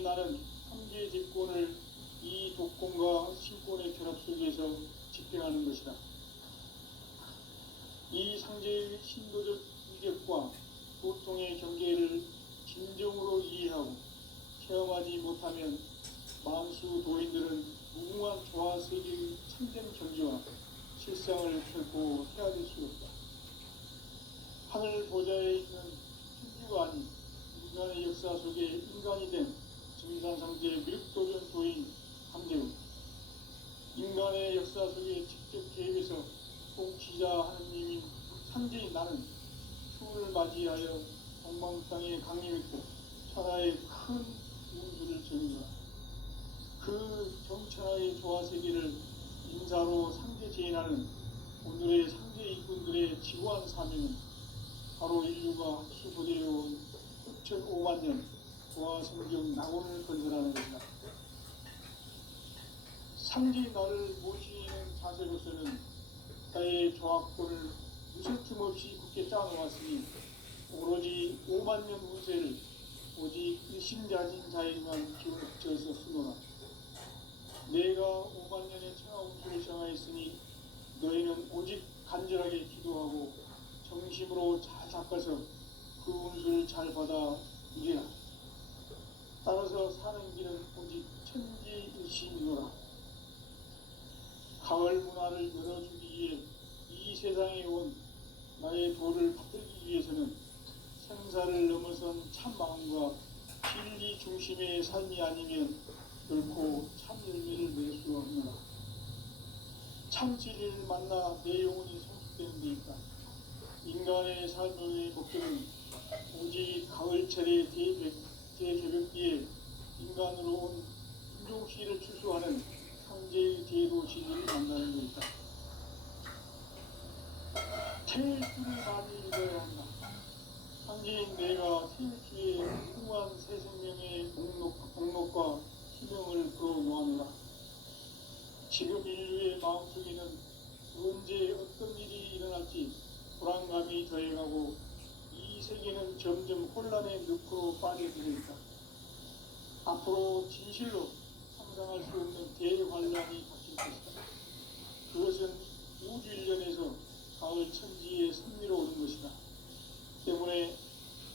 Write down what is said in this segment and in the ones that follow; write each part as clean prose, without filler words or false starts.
당연히 나는 황제 집권을 이 독권과 신권의 결합 속에서 집행하는 것이다. 이 상제의 신도적 위력과 보통의 경계를 진정으로 이해하고 체험하지 못하면 만수 도인들은 무궁한 조화세계의 참된 경지와 실상을 결코 헤아릴 수 없다. 하늘 보좌에 있는 천주가 아닌 인간의 역사 속에 인간이 된 증산상제 미륵도전 도인 함재훈, 인간의 역사 속에 직접 개입해서 통치자 하느님인 상제인 나는 추운을 맞이하여 동방땅에 강림했고 천하의 큰 운수를 전이다. 그 정천하의 조화세계를 인사로 상제 제인하는 오늘의 상제 일꾼들의 지구한 사명은 바로 인류가 수고되어온 6,500만 년 조화성경 낙원을 건설하는 것이다. 상제의 나를 모시는 자세로서는 나의 조합권을 무설춤 없이 굳게 짜놓았으니 오로지 5만 년 운세를 오직 일심자진 자에게만 기울여서 쓰노라. 내가 5만 년의 천하 운수를 정하였으니 너희는 오직 간절하게 기도하고 정심으로 잘 닦아서 그 운수를 잘 받아 이기라. 따라서 사는 길은 오직 천지일심이노라. 가을 문화를 열어주기 위해 이 세상에 온 나의 도를 받들기 위해서는 생사를 넘어선 참 마음과 진리 중심의 삶이 아니면 결코 참 열매를 낼 수 없노라. 참 진리를 만나 내 영혼이 성숙되는 데 있다. 인간의 삶의 목적은 오직 가을철의 대개벽기에 인간으로 온 인종씨를 추수하는 상제의 대도 진리를 만나는 데 있다. 태일주를 많이 믿어야 한다. 상제인 내가 태일주의 무궁한 새 생명의 목록과 희명을 불어놓아노라. 지금 인류의 마음속에는 언제 어떤 일이 일어날지 불안감이 더해가고 이 세계는 점점 혼란의 늪으로 빠져들고 있다. 앞으로 진실로 상상할 수 없는 대환란이 닥칠 것이다. 그것은 우주 일련에서 가을 천지에 선미로 오는 것이다. 때문에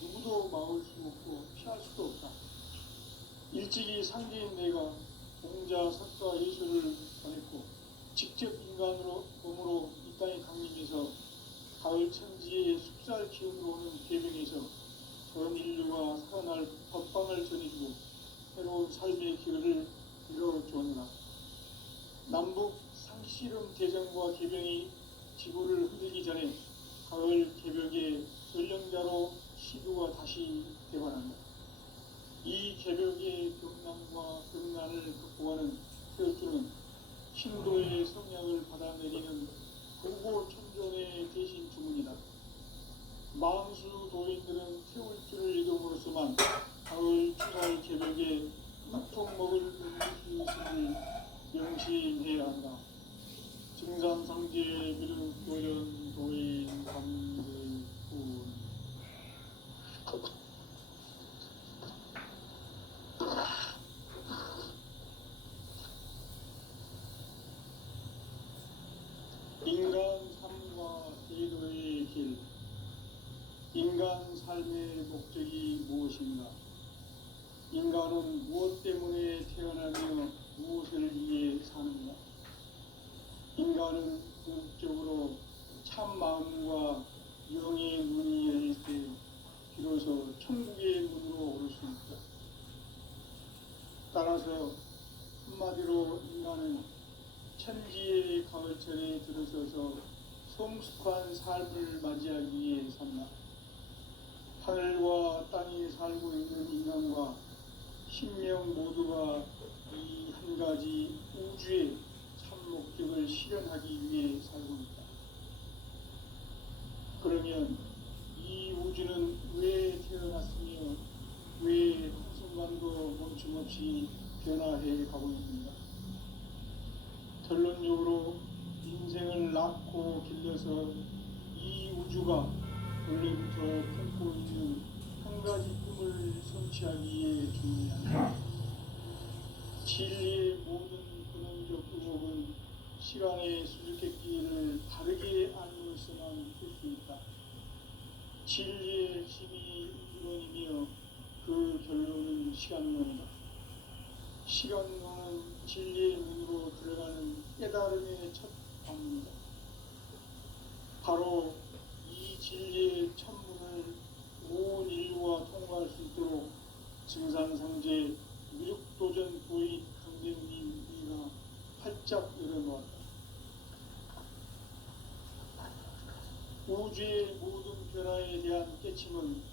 누구도 막을 수 없고 피할 수도 없다. 일찍이 상제인 내가 공자, 석가, 예수를 보냈고 직접 인간으로 몸으로 이 땅에 강림해서 가을 천지의 숲살 기운으로 오는 계명에서 전 인류가 살아날 법방을 전해주고 새로운 삶의 기회를 이뤄주었노라. 남북 상씨름 대전과 개병이 지구를 흔들기 전에 가을 개벽의 전령자로 시도가 다시 개발한다. 이 개벽의 경남과 경난을 극복하는 태울주는 신도의 성량을 받아내리는 고고 천존의 대신 주문이다. 만수 도인들은 태울주를 이름으로서만 가을 추살 개벽에 낙통 먹을 음식이 있음을 명심해야 한다. 증산상제 미륵도전 도인 강제훈. 인간 삶과 제도의 길. 인간 삶의 목적이 무엇인가? 인간은 무엇 때문에 태어나며 무엇을 위해 사는가? 인간은 궁극적으로 참 마음과 영의 문이 열릴 때 비로소 천국의 문으로 오를 수 있다. 따라서 한마디로 인간은 천지의 가을철에 들어서서 성숙한 삶을 맞이하기 위해 산다. 하늘과 땅에 살고 있는 인간과 신명 모두가 이 한 가지 우주의 참 목적을 실현하기 위해 살고 있다. 그러면 이 우주는 왜 태어났으며 왜 한순간도 멈춤없이 변화해 가고 있는가? 결론적으로 인생을 낳고 길러서 이 우주가 원래부터 품고 있는 한 가지 꿈을 성취하기에 중요하다. 진리의 모든 근원적 의혹은 시간의 수수께끼를 다르게 알므로서만 될 수 있다. 진리의 핵심이 이론이며 그 결론은 시간론이다. 시간론은 진리의 문으로 들어가는 깨달음의 첫 방문이다. 바로 이 진리의 첫문을 온 인류가 통과할 수 있도록 증산상제 미륵도전 도인 강대문이가 활짝 열어놓았다. 우주의 모든 변화에 대한 깨침은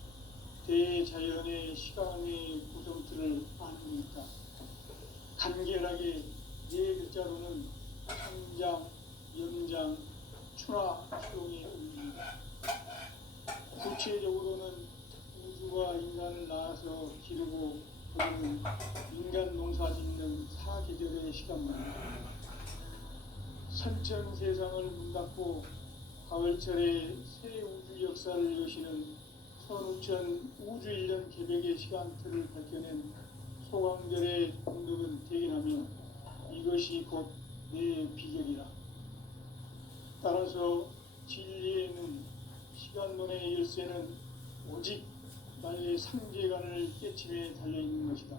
대자연의 시간의 구성틀을 아니니까 간결하게 네 글자로는 성장, 연장, 추나 추동의 의미입니다. 구체적으로는 우주가 인간을 낳아서 기르고 그리는 인간 농사 짓는 사계절의 시간입니다. 선천 세상을 문 닫고 가을철에 새 우주 역사를 여시는 선우천 우주 1년 개벽의 시간틀을 밝혀낸 소강절의 공덕은 대견하며 이것이 곧 내 비결이라. 따라서 진리에는 시간론의 열쇠는 오직 나의 상제관을 깨침에 달려있는 것이다.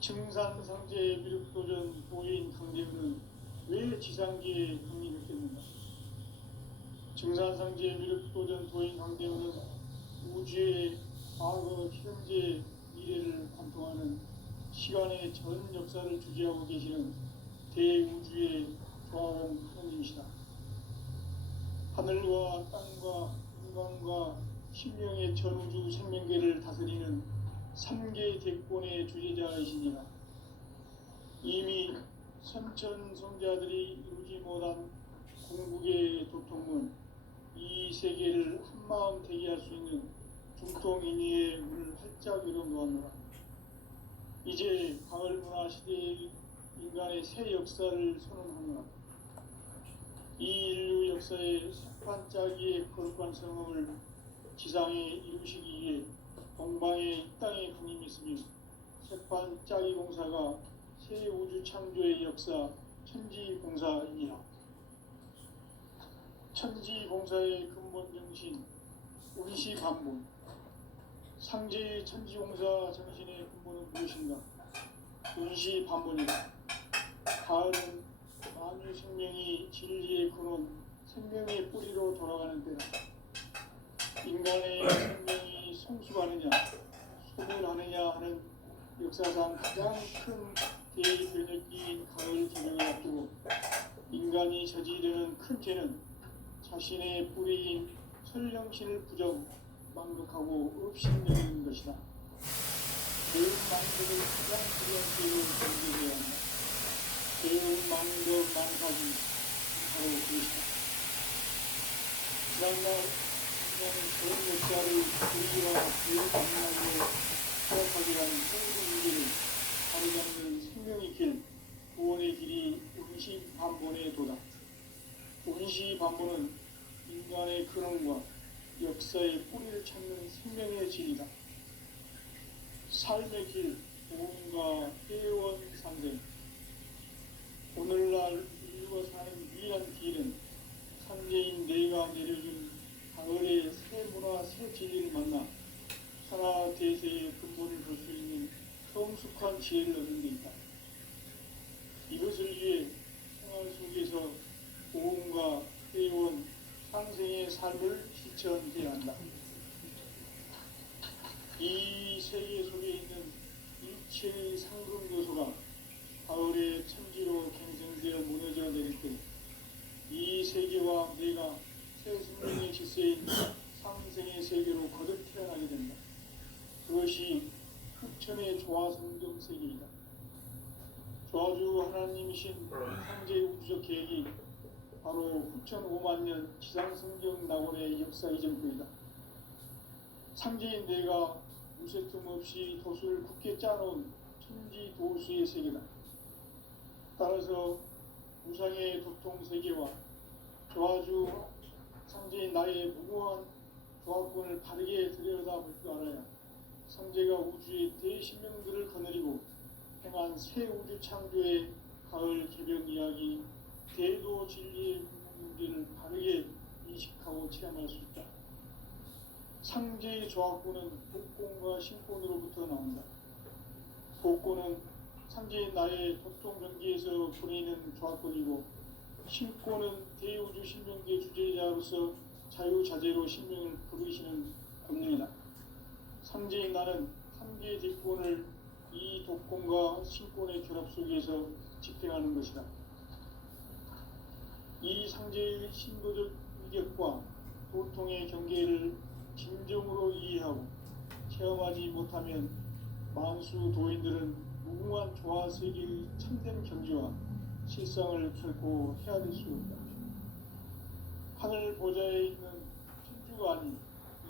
증산상제 미륵도전 도인 강대우는 왜 지상계에 강림했겠는가? 증산상제 미륵도전 도인 강대우는 우주의 과거, 현재, 미래를 관통하는 시간의 전 역사를 주재하고 계시는 대우주의 조화원 하느님이시다. 하늘과 땅과 인간과 신명의 전우주 생명계를 다스리는 3개 대권의 주재자이시니라. 이미 선천성자들이 이루지 못한 궁극의 도통은 이 세계를 한마음 되게 할 수 있는 중통인의의 문을 활짝 열어놓았노라. 이제 가을 문화 시대의 인간의 새 역사를 선언하노라. 이 인류 역사의 색반짜기의 거룩한 성험을 지상에 이루시기 위해 동방의 이 땅에 강림했으며 색반짜기 공사가 새 우주 창조의 역사 천지공사이니라. 천지공사의 근본 정신 운시반본. 상제의 천지공사 정신의 근본은 무엇인가? 운시반본이다. 가을은 만유 생명이 진리의 근원, 생명의 뿌리로 돌아가는 때다. 인간의 생명이 성숙하느냐, 소멸하느냐 하는 역사상 가장 큰 대변혁기인 가을 개명을 앞두고 인간이 저지르는 큰 죄는 자신의 뿌리인 설령신을 부정, 망극하고 업신여기는 것이다. 배운 망극을 가장 중요한 죄로 정죄해야 한다. 배운 망극 망사기 바로 그것이다. 지난날 인간은 전 역사를 우리와 대응하고 생각하기 위한 모든 문제를 바로잡는 생명의 길, 구원의 길이 운시반본에 도다. 운시반본은 인간의 근원과 역사의 뿌리를 찾는 생명의 길이다. 삶의 길, 보험과 회원 상생. 오늘날 인류가 사는 유일한 길은 상제인 내가 내려준 가을의 새 문화, 새 진리를 만나 하나 대세의 근본을 볼 수 있는 성숙한 지혜를 얻는 데 있다. 이것을 위해 생활 속에서 보험과 회원, 상생의 삶을 실천해야 한다. 이 세계 속에 있는 일체의 상급 요소가 가을의 천지로 갱생되어 무너져 내릴 때 이 세계와 내가 새 생명의 질서인 상생의 세계로 거듭 태어나게 된다. 그것이 흑천의 조화성경 세계이다. 조화주 하나님이신 상제 우주적 계획이 바로 흑천 5만 년 지상성경 낙원의 역사 이전부이다. 상제인 내가 무쇠 틈 없이 도수를 굳게 짜놓은 천지 도수의 세계다. 따라서 우상의 도통 세계와 조화주 상제인 나의 무고한 조화권을 바르게 들여다볼 줄 알아야 상제가 우주의 대신명들을 거느리고 행한 새 우주 창조의 가을 개변 이야기, 대도 진리의 문제를 바르게 인식하고 체험할 수 있다. 상제의 조합구는 복권과 신권으로부터 나온다. 복권은 상제의 나의 도통 경계에서 보내는 조합권이고, 신권은 대우주 신명계 주제자로서 자유자재로 신명을 부르시는 권능이다. 상제인 나는 상제의 대권을 이 독권과 신권의 결합 속에서 집행하는 것이다. 이 상제의 신도적 위격과 도통의 경계를 진정으로 이해하고 체험하지 못하면 만수 도인들은 무궁한 조화세계의 참된 경지와 실상을 결코 헤아릴 수 없다. 하늘 보좌에 있는 천주가 아닌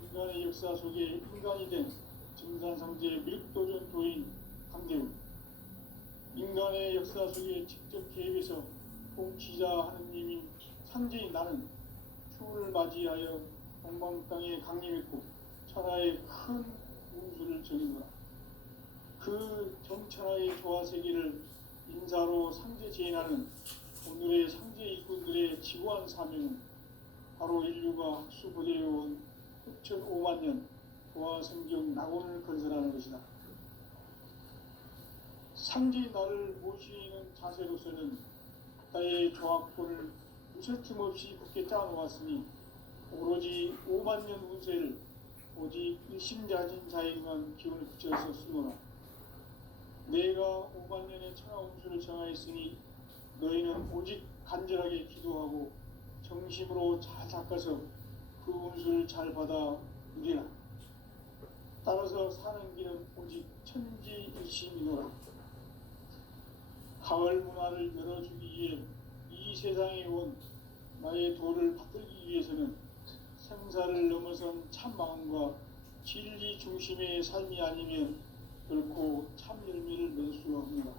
인간의 역사 속에 인간이 된 증산상제 밀도전 도인 강대훈, 인간의 역사 속에 직접 개입해서 통치자 하느님인 상제인 나는 추을 맞이하여 동방 땅에 강림했고 천하의 큰 운수를 전인노라. 그 정천하의 조화세계를 인사로 상제 제인하는 오늘의 상제 일꾼들의 지구한 사명은 바로 인류가 학수부대해온 흑천 5만 년 조화성경 낙원을 건설하는 것이다. 상제의 나를 모시는 자세로서는 나의 조합권을 무설춤 없이 굳게 짜놓았으니 오로지 5만 년 운세를 오직 일심자진 자에게만 기운을 붙여서 쓰노라. 내가 5만 년의 천하 운수를 정하였으니 너희는 오직 간절하게 기도하고 정심으로 잘 닦아서 그 운수를 잘 받아 누리라. 따라서 사는 길은 오직 천지일심이노라. 가을 문화를 열어주기 위해 이 세상에 온 나의 도를 받들기 위해서는 생사를 넘어선 참 마음과 진리 중심의 삶이 아니면 결코 참 열매를 맺을 수 없노라.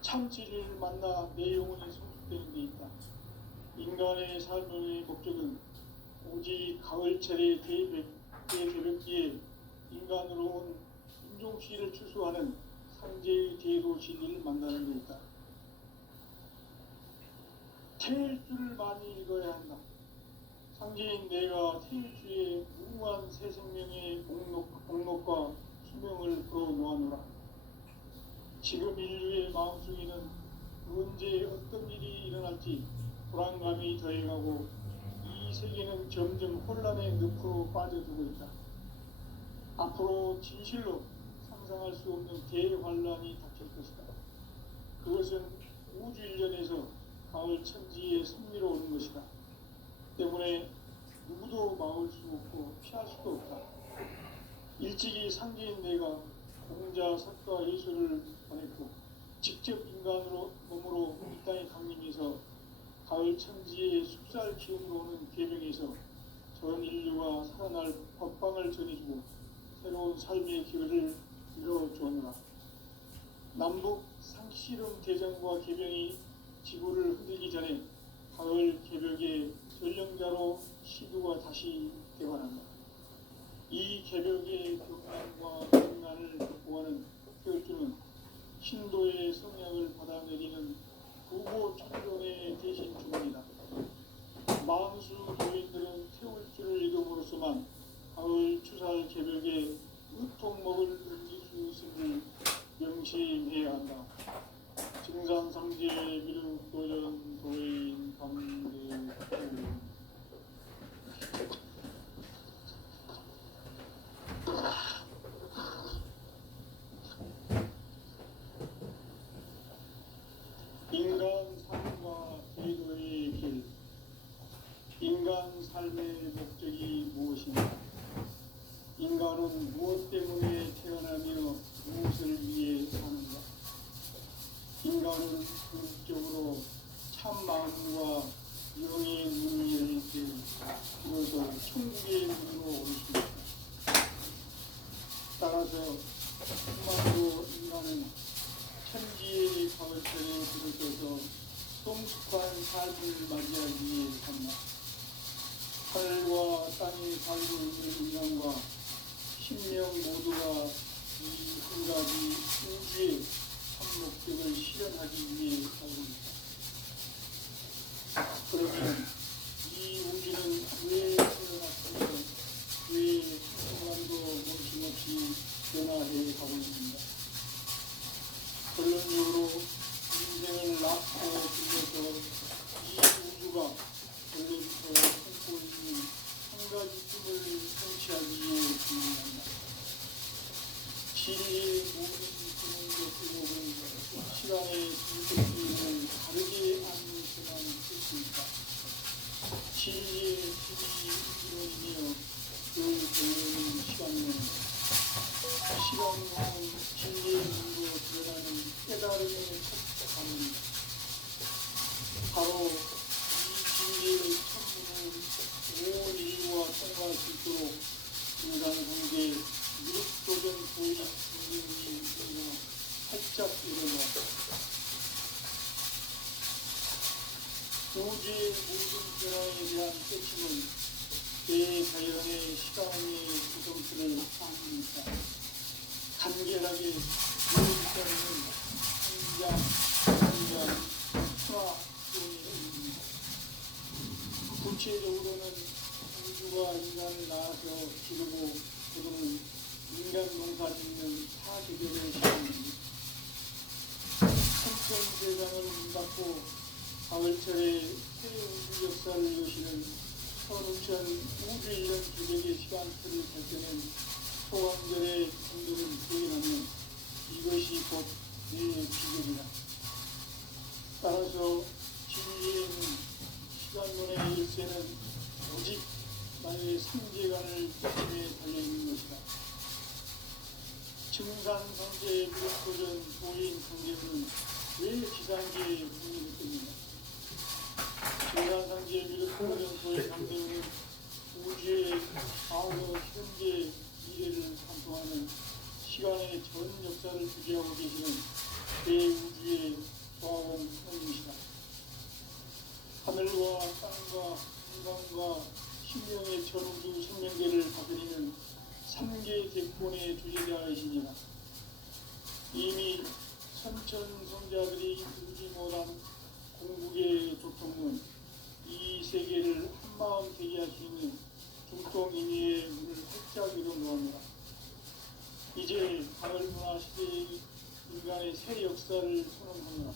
참 진리를 만나 내 영혼이 성숙되는 데 있다. 인간의 삶의 목적은 오직 가을철의 대개벽기에 인간으로 온 인종시를 추수하는 상제의 대도 진리를 만나는 데 있다. 태일주를 많이 읽어야 한다. 상제인 내가 태일주의 무궁한 새 생명의 공록과 수명을 불어놓아노라. 지금 인류의 마음속에는 언제 어떤 일이 일어날지 불안감이 더해가고 이 세계는 점점 혼란의 늪으로 빠져들고 있다. 앞으로 진실로 상상할 수 없는 대환란이 닥칠 것이다. 그것은 우주 일련에서 가을 천지의 섭리로 오는 것이다. 때문에 누구도 막을 수 없고 피할 수도 없다. 일찍이 상제인 내가 공자, 석가, 예수를 보냈고 직접 인간으로 몸으로 이 땅에 강림해서 가을 천지의 숲살 기운으로 오는 계명에서 전 인류가 살아날 법방을 전해주고 새로운 삶의 기회를 이뤄주었노라. 남북 상씨름 대전과 계명이 지구를 흔들기 전에 가을 개벽의 전령자로 시두가 다시 대관한다. 이 개벽의 격난과 격난을 극복하는 태울주는 신도의 성향을 받아내리는 부고 천존의 대신 주문이다. 만수 도인들은 태울주를 읽음으로써만 가을 추살 개벽에 으통먹을 넘길 수 있음을 명심해야 한다. 증산상제 미륵도전 도인 강대훈. 인간 삶과 제도의 길. 인간 삶의 목적이 무엇인가? 인간은 무엇 때문에 태어나며 무엇을 위해 사는가? 인간은 궁극적으로 참 마음과 영의 눈이 열릴 때 비로소 천국의 문으로 올 수 있다. 따라서 한마디로 인간은 천지의 가을철에 들어서서 성숙한 삶을 맞이하기 위해 산다. 하늘과 땅이 살고 있는 인간과 신명 모두가 이 한 가지 우주의 참 목적을 실현하기 위해 살고있다. 그러면 이 우주는 왜 태어났으며 왜 한순간도 멈춤없이 변화해 가고 있습니다. 그런 이유로 인생을 낳고 빌려서 이 우주가 원래부터 품고 있는 한 가지 꿈을 성취하기 위해 준비합니다. 진리의 모든 그런 것들은 시간의 분석기를 다르게 안내서만 했습니다. 진리의 진리 이론이며 그 결론은 시간론입니다. 시간론은 진리의 눈으로 드러나는 깨달음의 첫 단어입니다. 바로 이 진리의 천문은 온 인류와 통과할 수 있도록 인간관계 미륵도전 도의 분명히 활짝 일어나 우주의 모든 변화에 대한 깨침은 대자연의 시간의 구성틀을 쌓습니다. 간결하게 미륵자는 한장, 천하론입니다. 구체적으로는 우주가 인간을 낳아서 기르고 그러는 인간 농사 짓는 사계절의 시간입니다. 천천세상을 문 닫고 가을철에 새 우주 역사를 여시는 선우천 우주 이런 기적의 시간표를 발견한 소왕절의 정도를 부인하면 이것이 곧 내 기적이다. 따라서 진리에는 시간론의 일세는 오직 나의 삼재간을 깨침에 달려있는 것이다. 증산상제의 미륵도전 도인 강제는 왜 지상계의 국민입니까? 증산상제의 미륵도전 도인 강제는 우주의 과거, 현재, 미래를 관통하는 시간의 전 역사를 주재하고 계시는 대우주의 조화원 하나님이시다. 하늘과 땅과 인간과 신명의 전우주 생명계를 다스리는 3개 대권의 주제자이시니라. 이미 선천성자들이 이루지 못한 공국의 조통문 이 세계를 한마음 되게 할 수 있는 중동인의의 문을 활짝 열어놓았노라. 이제 가을문화 시대의 인간의 새 역사를 선언하노라.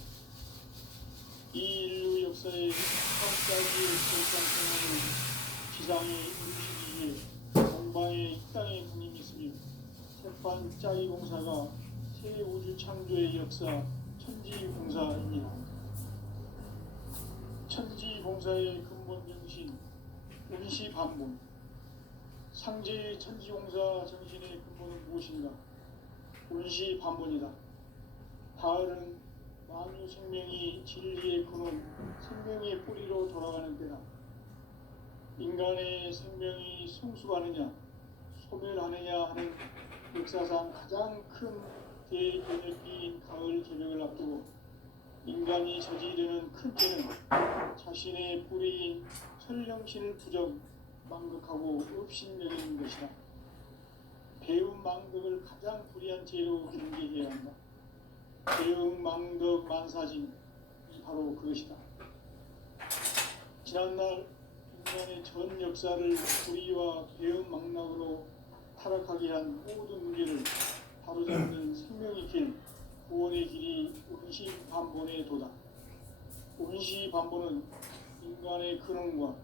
이 인류 역사의 한가지의 결정성은 지상의 음식이기에 동방에 이 땅의 국님이 있으며 새판 짜기 공사가 새 우주 창조의 역사 천지공사입니다. 천지공사의 근본 정신 운시반본. 상제의 천지공사 정신의 근본은 무엇인가? 운시반본이다. 가을은 만유 생명이 진리의 근원, 생명의 뿌리로 돌아가는 때다. 인간의 생명이 성숙하느냐, 소멸하느냐 하는 역사상 가장 큰 대변혁기인 가을 개벽을 앞두고 인간이 저지르는 큰 죄는 자신의 뿌리인 천령신을 부정, 망극하고 업신여기는 것이다. 배움 망덕을 가장 불의한 죄로 경계해야 한다. 배움 망덕 만사진, 바로 그것이다. 지난날 인간의 전 역사를 불의와 배움 망락으로 타락하게 한 모든 문제를 바로잡는 생명의 길, 구원의 길이 운시반본의 도다. 운시반본은 인간의 근원과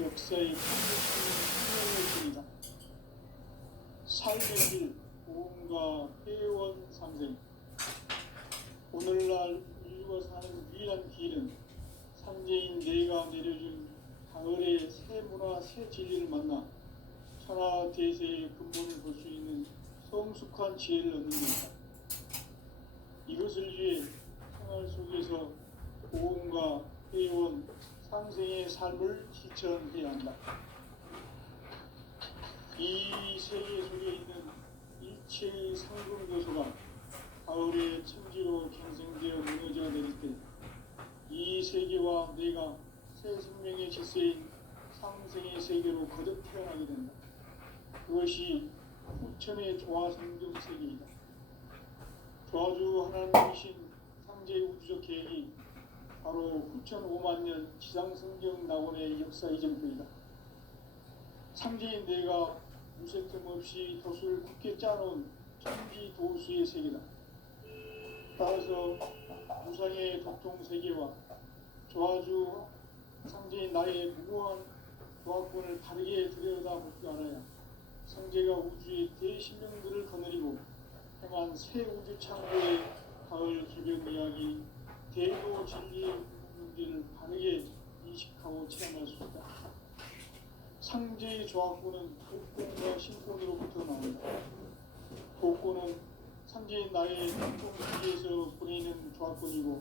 역사의 생명의 길이다. 삶의 길, 보험과 회원 삼생. 오늘날 인류가 사는 유일한 길은 삼재인 내가 내려준 가을의 새 문화, 새 진리를 만나 천하 대세의 근본을 볼 수 있는 성숙한 지혜를 얻는 것이다. 이것을 위해 생활 속에서 보험과 회원, 상생의 삶을 실천해야 한다. 이 세계 속에 있는 일체의 상금 요소가 가을의 천지로 경생되어 무너져 내릴 때 이 세계와 내가 새 생명의 질서인 상생의 세계로 거듭 태어나게 된다. 그것이 후천의 조화성경 세계이다. 조아주 하나님이신 상제의 우주적 계획이 바로 9,500년 지상성경 낙원의 역사 이전부이다. 상제인 내가 무쇠틈 없이 돛을 굳게 짜놓은 천지 도수의 세계다. 따라서 무상의 도통 세계와 조아주 상제인 나의 무고한 조합권을 바르게 들여다볼 줄 알아야 상제가 우주의 대신령들을 거느리고 행한 새 우주 창조의 가을 기변 이야기, 대도 진리의 문제를 바르게 인식하고 체험할 수 있다. 상제의 조합권은 복권과 신권으로부터 나온다. 복권은 상제인 나의 공동체에서 보내는 조합권이고,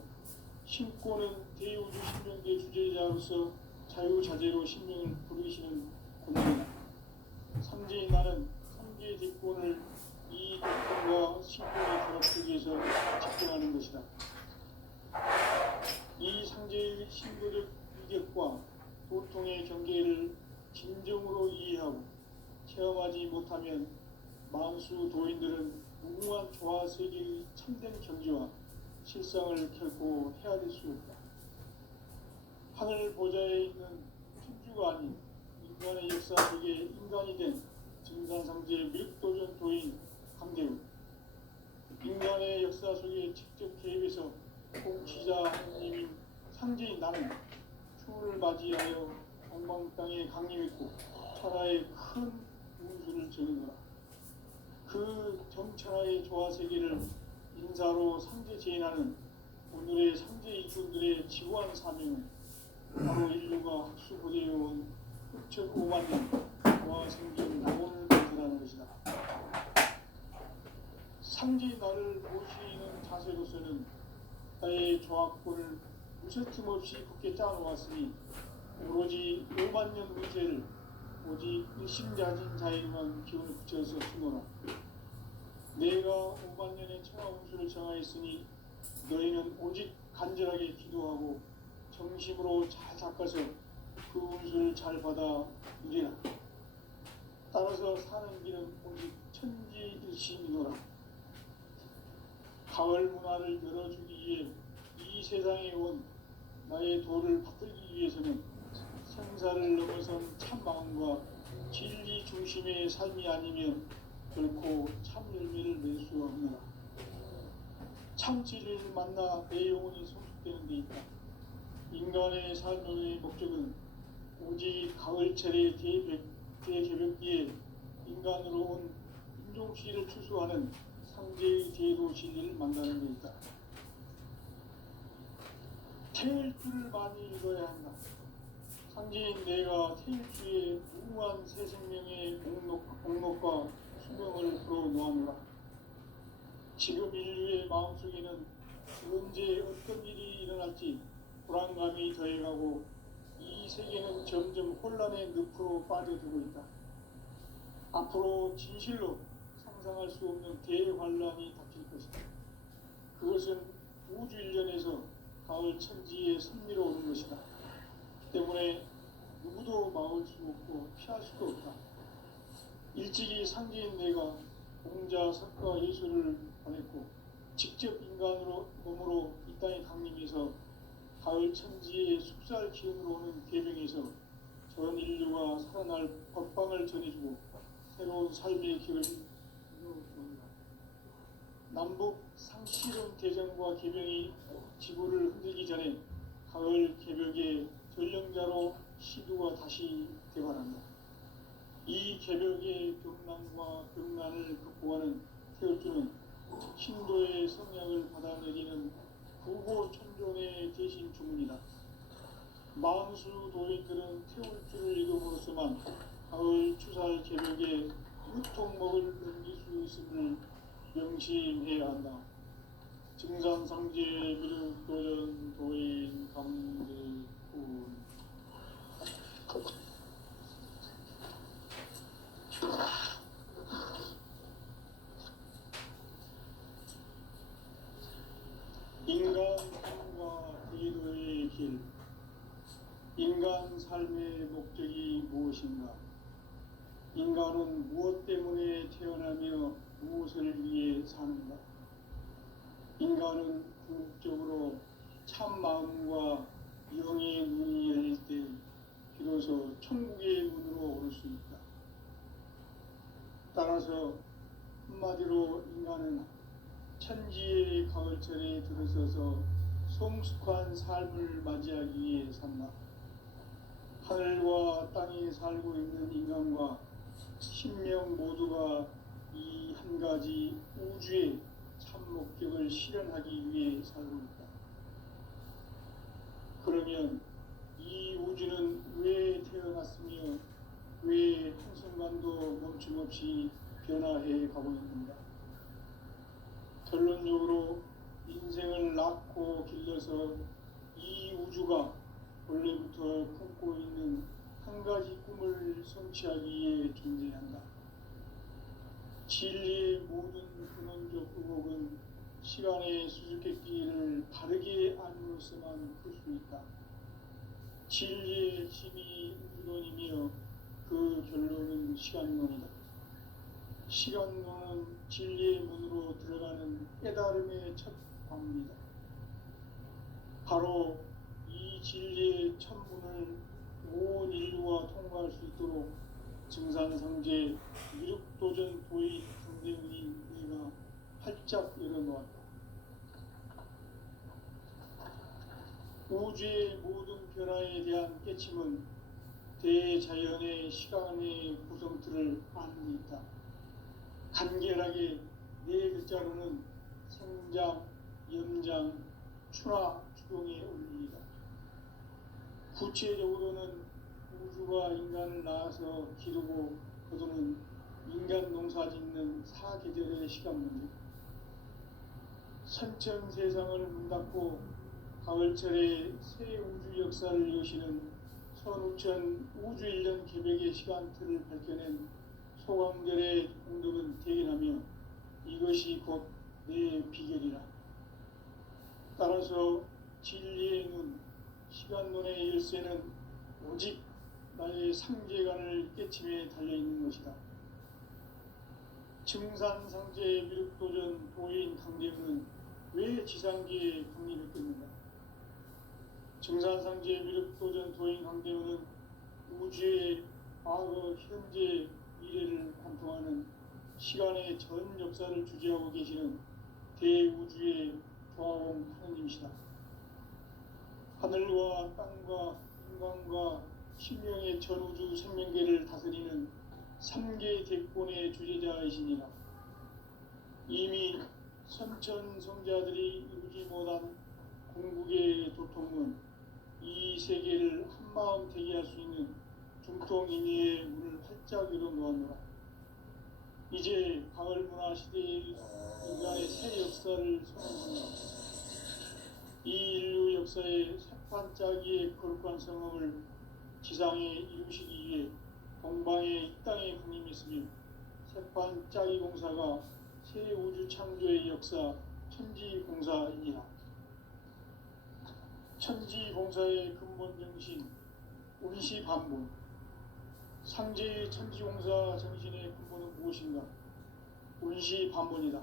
신권은 대우주 신명계 주제자로서 자유자재로 신명을 부르시는 권위이다. 상제인 나는 상제의 대권을 이 대권과 신권의 결합 속에서 집행하는 것이다. 이 상제의 신도적 위격과 도통의 경계를 진정으로 이해하고 체험하지 못하면 만수 도인들은 무궁한 조화 세계의 참된 경지와 실상을 결코 헤아릴 수 없다. 하늘 보좌에 있는 천주가 아닌 인간의 역사 속에 인간이 된 증산상제 밀도전 도인 강대우, 인간의 역사 속에 직접 개입해서 공치자 하느님인 상제인 나는 추운을 맞이하여 동방 땅에 강림했고 천하의 큰 운수를 정해노라. 그 정천하의 조화세계를 인사로 상제 제인하는 오늘의 상제 일꾼들의 지구한 사명은 바로 인류가 학수고대해온 9,500년 조화생전 낙원을 만들어가는 것이다. 상제의 나를 모시는 자세로서는 나의 조합권을 무쇠틈 없이 굳게 짜놓았으니 오로지 5만년 문제를 오직 일심자진 자에게만 기운을 붙여서 쓰노라. 내가 5만년의 천하 운수를 정하였으니 너희는 오직 간절하게 기도하고 정심으로 잘 닦아서 그 운수를 잘 받아 누리라. 따라서 사는 길은 오직 천지일심이노라. 가을 문화를 열어주기 위해 이 세상에 온 나의 도를 받들기 위해서는 생사를 넘어선 참 마음과 진리 중심의 삶이 아니면 결코 참 열매를 낼 수 없느라. 참 진리를 만나 내 영혼이 성숙되는 데 있다. 인간의 삶의 목적은 오직 가을철의 대개벽기에 인간으로 온 인종시를 추수하는 상제의 제도 진리를 만나는 데 있다. 태일주를 많이 읽어야 한다. 상제인 내가 태일주의 무궁한 새 생명의 목록과 수명을 불어놓아노라. 지금 인류의 마음속에는 언제 어떤 일이 일어날지 불안감이 더해가고 이 세계는 점점 혼란의 늪으로 빠져들고 있다. 앞으로 진실로 상상할 수 없는 대환란이 닥칠 것이다. 그것은 우주 일련에서 가을 천지에 선미로 오는 것이다. 때문에 누구도 막을 수 없고 피할 수도 없다. 일찍이 상제인 내가 공자, 석가, 예수를 보냈고 직접 인간으로 몸으로 이 땅에 강림해서 가을 천지의 숙살 기운으로 오는 계명에서 전 인류가 살아날 법방을 전해주고 새로운 삶의 길을 열어줍니다. 남북 상실은 대전과 계명이 지구를 흔들기 전에 가을 개벽의 전령자로 시두가 다시 대발한다. 이 개벽의 벽난과 벽난을 극복하는 태울주는 신도의 성향을 받아내리는 구고천존의 대신 주문이다. 만수 도인들은 태울주를 이름으로서만 가을 추살 개벽에 유통목을 넘길 수 있음을 명심해야 한다. 증산상제 미륵도전 도인 강대군. 인간 삶과 기도의 길. 인간 삶의 목적이 무엇인가? 인간은 무엇 때문에 태어나며 무엇을 위해 사는가? 인간은 궁극적으로 참 마음과 영의 문이 열릴 때 비로소 천국의 문으로 오를 수 있다. 따라서 한마디로 인간은 천지의 가을철에 들어서서 성숙한 삶을 맞이하기 위해 산다. 하늘과 땅에 살고 있는 인간과 신명 모두가 이 한 가지 우주의 참 목적을 실현하기 위해 살고 있다. 그러면 이 우주는 왜 태어났으며 왜 한순간도 멈춤없이 변화해 가고 있는가? 결론적으로 인생을 낳고 길러서 이 우주가 원래부터 품고 있는 한 가지 꿈을 성취하기 위해 존재한다. 진리의 모든 근원적 의혹은 시간의 수수께끼를 바르게 알므로서만 풀 수 있다. 진리의 핵심이 우주론이며 그 결론은 시간론이다. 시간론은 진리의 문으로 들어가는 깨달음의 첫 관문이다. 바로 이 진리의 첫 문을 온 인류가 통과할 수 있도록 증산상제 미륵도전 도의 강대문인 내가 활짝 열어놓았다. 우주의 모든 변화에 대한 깨침은 대자연의 시간의 구성틀을 아는 데 있다. 간결하게 네 글자로는 생장, 염장, 추나 추동의 원리이다. 구체적으로는 우주가 인간을 낳아서 기르고 거두는 인간 농사 짓는 사계절의 시간 문제. 선천 세상을 문 닫고 가을철에 새 우주 역사를 여시는 선우천 우주 1년 계백의 시간틀을 밝혀낸 소강절의 공덕은 대견하며 이것이 곧 내 비결이라. 따라서 진리의 눈, 시간론의 열쇠는 오직 나의 상제관을 깨침에 달려있는 것이다. 증산상제 미륵도전 도인 강대문은 왜 지상계에 강림했겠는가? 증산상제 미륵도전 도인 강대문은 우주의 과거, 현재, 미래를 관통하는 시간의 전 역사를 주재하고 계시는 대우주의 조화공 하느님이시다. 하늘과 땅과 인간과 신명의 전우주 생명계를 다스리는 3개 대권의 주제자이시니라. 이미 선천성자들이 이루지 못한 궁극의 도통은 이 세계를 한마음 되게 할 수 있는 중통인의의 문을 활짝 열어놓았노라. 이제 가을 문화 시대의 인간의 새 역사를 선언합니다. 이 인류 역사의 새판짜기의 거룩한 성험을 지상에 이루시기 위해 동방의 이 땅에 강림했으며 새판짜기 공사가 새 우주 창조의 역사 천지공사이니라. 천지공사의 근본 정신 운시반본. 상제의 천지공사 정신의 근본은 무엇인가? 운시반본이다.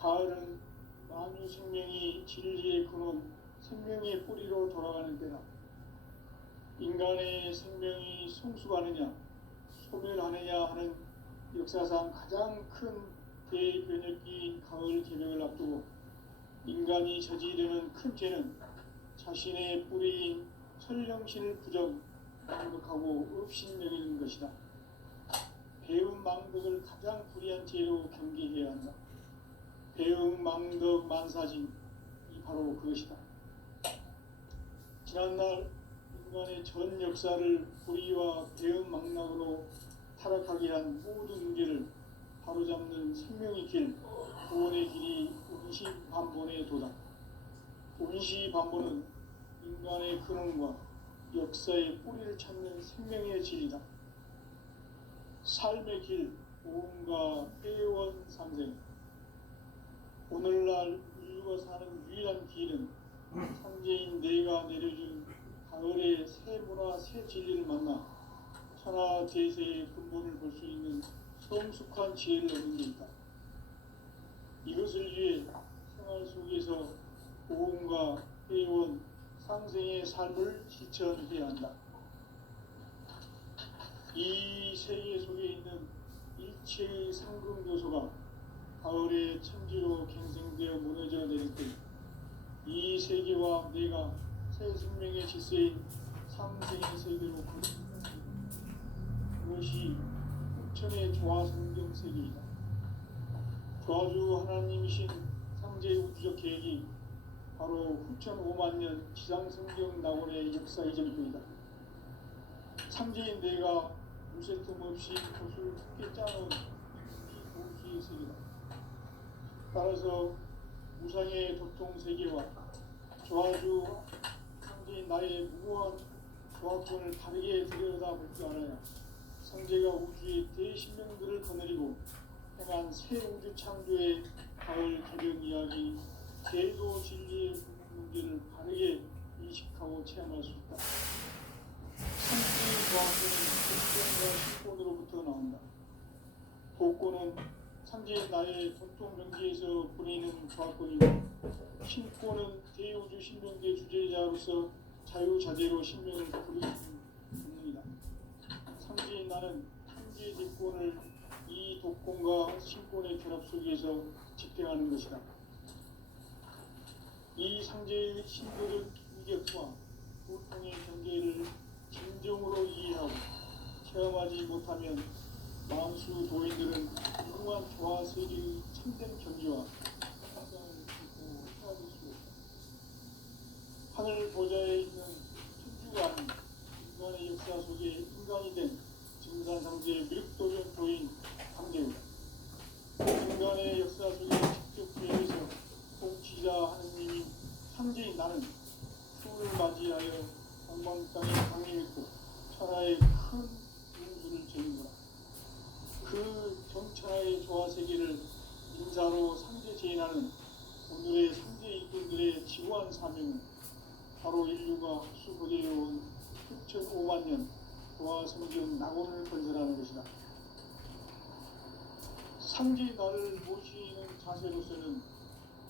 가을은 만유 생명이 진리의 근원, 생명의 뿌리로 돌아가는 때다. 인간의 생명이 성숙하느냐, 소멸하느냐 하는 역사상 가장 큰 대변혁기인 가을 개명을 앞두고 인간이 저지르는 큰 죄는 자신의 뿌리인 설령신을 망덕하고 업신여기는 것이다. 배음 망덕을 가장 불의한 죄로 경계해야 한다. 배음 망덕 만사진, 이 바로 그것이다. 지난날 인간의 전 역사를 불의와 배음 망락으로 타락하게 한 모든 문제를 바로잡는 생명의 길, 구원의 길이 운시반본의 도다. 운시반본은 인간의 근원과 역사의 뿌리를 찾는 생명의 진리다. 삶의 길, 오음과 회원상생. 오늘날 인류가 사는 유일한 길은 상제인 내가 내려준 가을의 새 문화, 새 진리를 만나 천하대세의 근본을 볼 수 있는 성숙한 지혜를 얻는 데 있다. 이것을 위해 생활 생활 속에서 고음과 해온 상생의 삶을 실천해야 한다. 이 세계 속에 있는 일체의 상금 요소가 가을의 천지로 갱생되어 무너져 내릴 때 이 세계와 내가 새 생명의 질서인 상생의 세계로 거듭난다. 그것이 후천의 조화 성경 세계이다. 조화주 하나님이신 상제의 우주적 계획이 바로 후천 5만 년 지상 성경 낙원의 역사 이전일 뿐이다. 상제인 내가 무쇠 틈 없이 것을 굳게 짜놓은 이 도시의 세계다. 따라서 무상의 도통 세계와 조화주 상제인 나의 무고한 조화권을 다르게 들여다볼 줄 알아야 상제가 우주의 대신명들을 거느리고 행한 새 우주 창조의 가을 개변 이야기, 제도 진리의 문제를 바르게 인식하고 체험할 수 있다. 상제의 조화권은 복권과 신권으로부터 나온다. 복권은 상제의 나의 전통 명기에서 보내는 조화권이고, 신권은 대우주 신명계 주제자로서 자유자재로 신명을 부르는 본능이다. 상제인 나는 상제의 대권을 이 독권과 신권의 결합 속에서 집행하는 것이다. 이 상제의 신도적 인격과 고통의 경계를 진정으로 이해하고 체험하지 못하면 마음수 도인들은 무궁한 조화 세계의 참된 경지와 상상을 듣고 헤아릴 수 없다. 하늘 보좌에 있는 천주가 아닌 인간의 역사 속에 인간이 된 증산상제의 미륵도전 도인 상제우다. 인간의 역사 속에 직접 계획해서 통치자 하느님인 상제인 나는 추를 맞이하여 동방땅에 강림했고 천하의 큰 운수를 지는구나. 그 정천하의 조화세계를 인사로 상제 제인하는 오늘의 상제 일꾼들의 지구한 사명은 바로 인류가 흡수보내어온 6,5만 년 조화 성경 낙원을 건설하는 것이다. 상제의 나를 모시는 자세로서는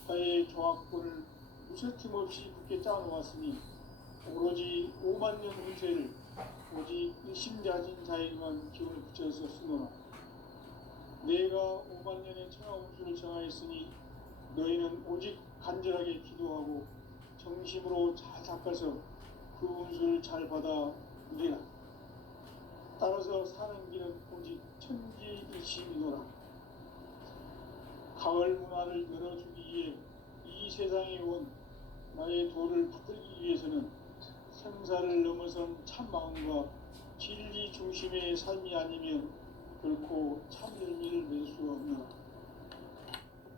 나의 조화권을 무쇠틈 없이 굳게 짜놓았으니 오로지 5만 년 운세를 오직 일심자진 자에게만 기운을 붙여서 쓰노라. 내가 5만 년의 천하 운수를 정하였으니 너희는 오직 간절하게 기도하고 정심으로 잘 닦아서 그 운수를 잘 받아 누리라. 따라서 사는 길은 오직 천지일심이노라. 가을 문화를 열어주기 위해 이 세상에 온 나의 도를 붙들기 위해서는 생사를 넘어선 참 마음과 진리 중심의 삶이 아니면 결코 참 열매를 맺을 수 없노라.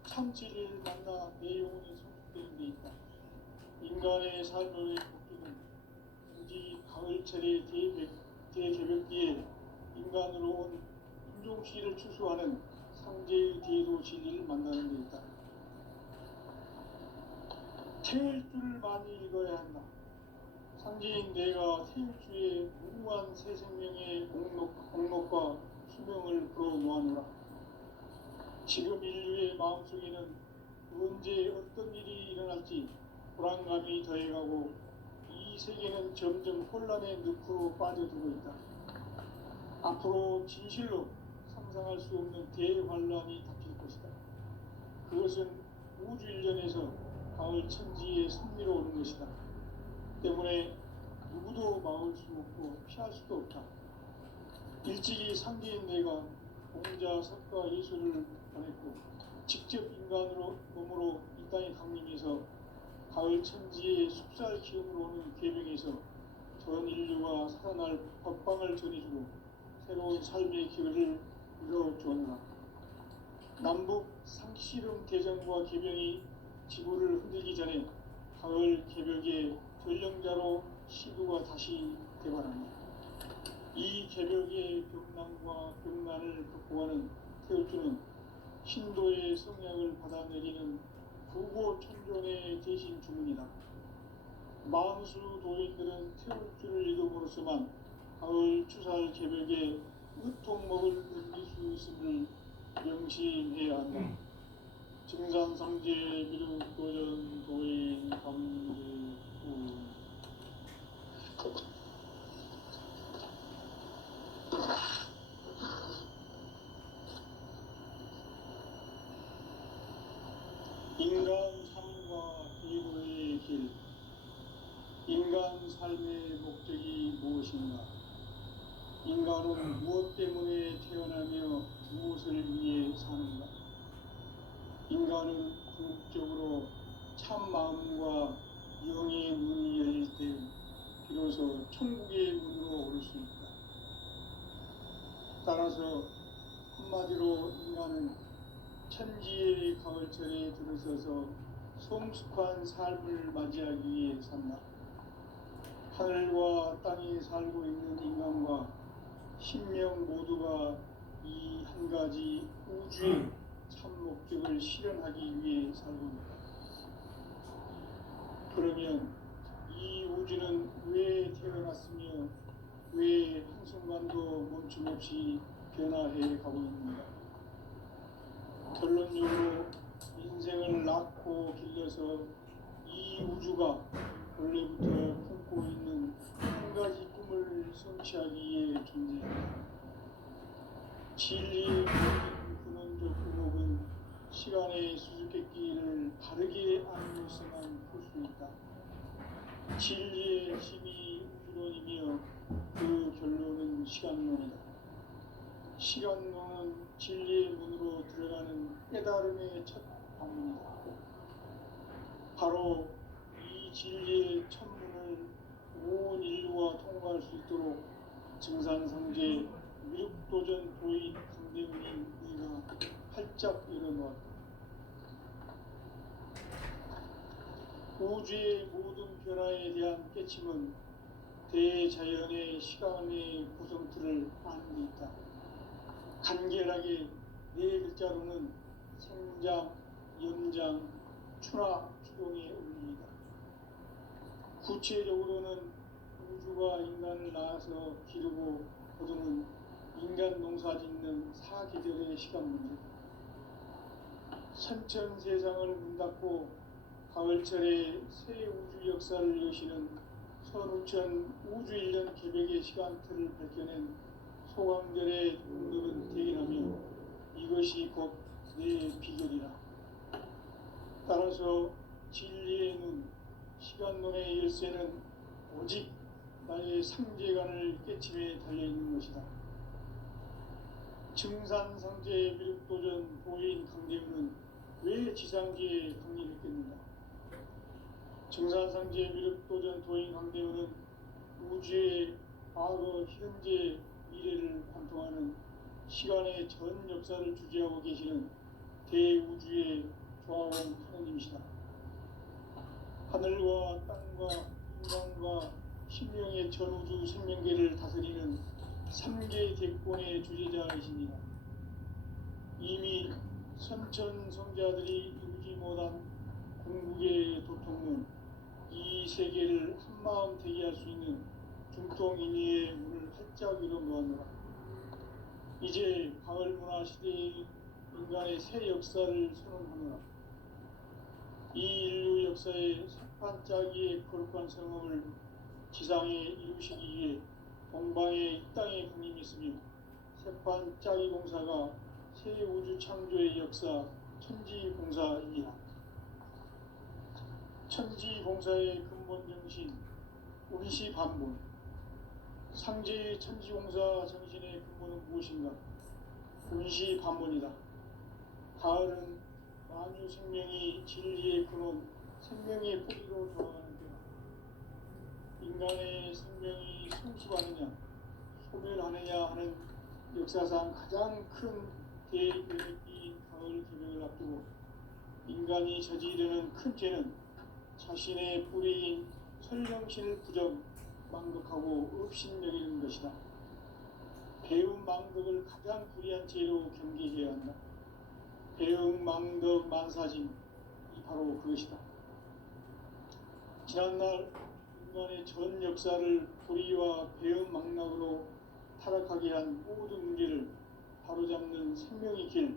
참치를 만나 내 영혼이 성숙되는 데 있다. 인간의 삶의 목적은 오직 가을철의 대개벽기에 인간으로 온 인종시를 추수하는 상제의 대도 진리를 만나는 데 있다. 태울 줄을 많이 읽어야 한다. 상제인 내가 태울 주의 무궁한 새 생명의 공록과 수명을 불어모아노라. 지금 인류의 마음속에는 언제 어떤 일이 일어날지 불안감이 더해가고 이 세계는 점점 혼란의 늪으로 빠져들고 있다. 앞으로 진실로 상상할 수 없는 대환란이 닥칠 것이다. 그것은 우주 일전에서 가을 천지의 섭리로 오는 것이다. 때문에 누구도 막을 수 없고 피할 수도 없다. 일찍이 상제인 내가 공자, 석가, 예수를 보냈고 직접 인간으로 몸으로 이 땅에 강림해서 가을 천지의 숲살 기운으로 오는 계명에서 전 인류가 살아날 법방을 전해주고 새로운 삶의 기회를 이뤄주었노라. 남북 상씨름 대전과 계명이 지구를 흔들기 전에 가을 개벽의 전령자로 시구가 다시 개발한다. 이 개벽의 병난과 병난을 극복하는 태울주는 신도의 성약을 받아내리는 구고천존의 대신 주문이다. 만수 도인들은 태울주를 읽음으로써만 가을 추살 개벽에 으통먹을 넘길 수 있음을 명심해야 한다. 증산상제 미륵도전 도인 감리우 인간 삶과 기도의 길. 인간 삶의 목적이 무엇인가? 인간은 무엇 때문에 태어나며 무엇을 위해 사는가? 인간은 궁극적으로 참 마음과 영의 문이 열릴 때 비로소 천국의 문으로 오를 수 있다. 따라서 한마디로 인간은 천지의 가을철에 들어서서 성숙한 삶을 맞이하기 위해 산다. 하늘과 땅에 살고 있는 인간과 신명 모두가 이 한 가지 우주의 참 목적을 실현하기 위해 살고 있다. 그러면 이 우주는 왜 태어났으며 왜 한순간도 멈춤없이 변화해 가고 있는가? 결론적으로 인생을 낳고 길러서 이 우주가 원래부터 품고 있는 한 가지 꿈을 성취하기 위해 존재한다. 진리의 근원적 의목은 시간의 수수께끼를 바르게 알면서만 풀 수 있다. 진리의 힘이 우주론이며 그 결론은 시간론이다. 시간론은 진리의 문으로 들어가는 깨달음의 첫 방문이다. 바로 이 진리의 첫 문을 온 인류가 통과할 수 있도록 증산상제 미륵도전 도인 강대문인 우리가 활짝 열어놓았다. 우주의 모든 변화에 대한 깨침은 대자연의 시간의 구성틀을 아는 데 있다. 간결하게 네 글자로는 생장, 연장, 추나 추동의 원리이다. 구체적으로는 우주가 인간을 낳아서 기르고 거두는 인간 농사 짓는 사계절의 시간 문제. 선천 세상을 문 닫고 가을철에 새 우주 역사를 여시는 선우천 우주 1년 개백의 시간틀을 밝혀낸 소강절의 눈들은 대견하며 이것이 곧 내 비결이라. 따라서 진리의 눈, 시간론의 열쇠는 오직 나의 상제관을 깨침에 달려있는 것이다. 증산상제 미륵도전 도인 강대문은 왜 지상지에 강림했겠는가? 증산상제 미륵도전 도인 강대문은 우주의 과거, 현재, 미래를 관통하는 시간의 전 역사를 주재하고 계시는 대우주의 조화원 하느님이시다. 하늘과 땅과 인간과 신명의 전우주 생명계를 다스리는 3개 대권의 주재자이십니다. 이미 선천성자들이 이루지 못한 궁극의 도통문, 이 세계를 한마음 되게 할 수 있는 중통인의의 문을 활짝 열어놓았노라. 이제 가을문화 시대의 인간의 새 역사를 선언하노라. 이 인류 역사의 석판짜기의 거룩한 성업을 지상에 이루시기 위해 동방의 이 땅에 강림했으며 석판짜기 공사가 새 우주 창조의 역사 천지공사이니라. 천지공사의 근본 정신 운시반본. 상제의 천지공사 정신의 근본은 무엇인가? 운시반본이다. 가을은 만유 생명이 진리의 근원, 생명의 뿌리로 돌아가는 때다. 인간의 생명이 성숙하느냐, 소멸하느냐 하는 역사상 가장 큰 대개혁이 가을 개벽을 앞두고 인간이 저지르는 큰 죄는 자신의 뿌리인 설령신을 부정, 망덕하고 업신여기는 것이다. 배움 망덕을 가장 불의한 죄로 경계해야 한다. 배움 망덕 만사진, 이 바로 그것이다. 지난날 인간의 전 역사를 불의와 배움 망락으로 타락하게 한 모든 문제를 바로잡는 생명의 길,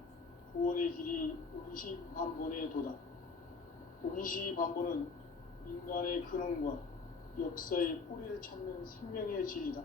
구원의 길이 운시반본에 도다. 운시반본은 인간의 근원과 역사의 뿌리를 찾는 생명의 진리다.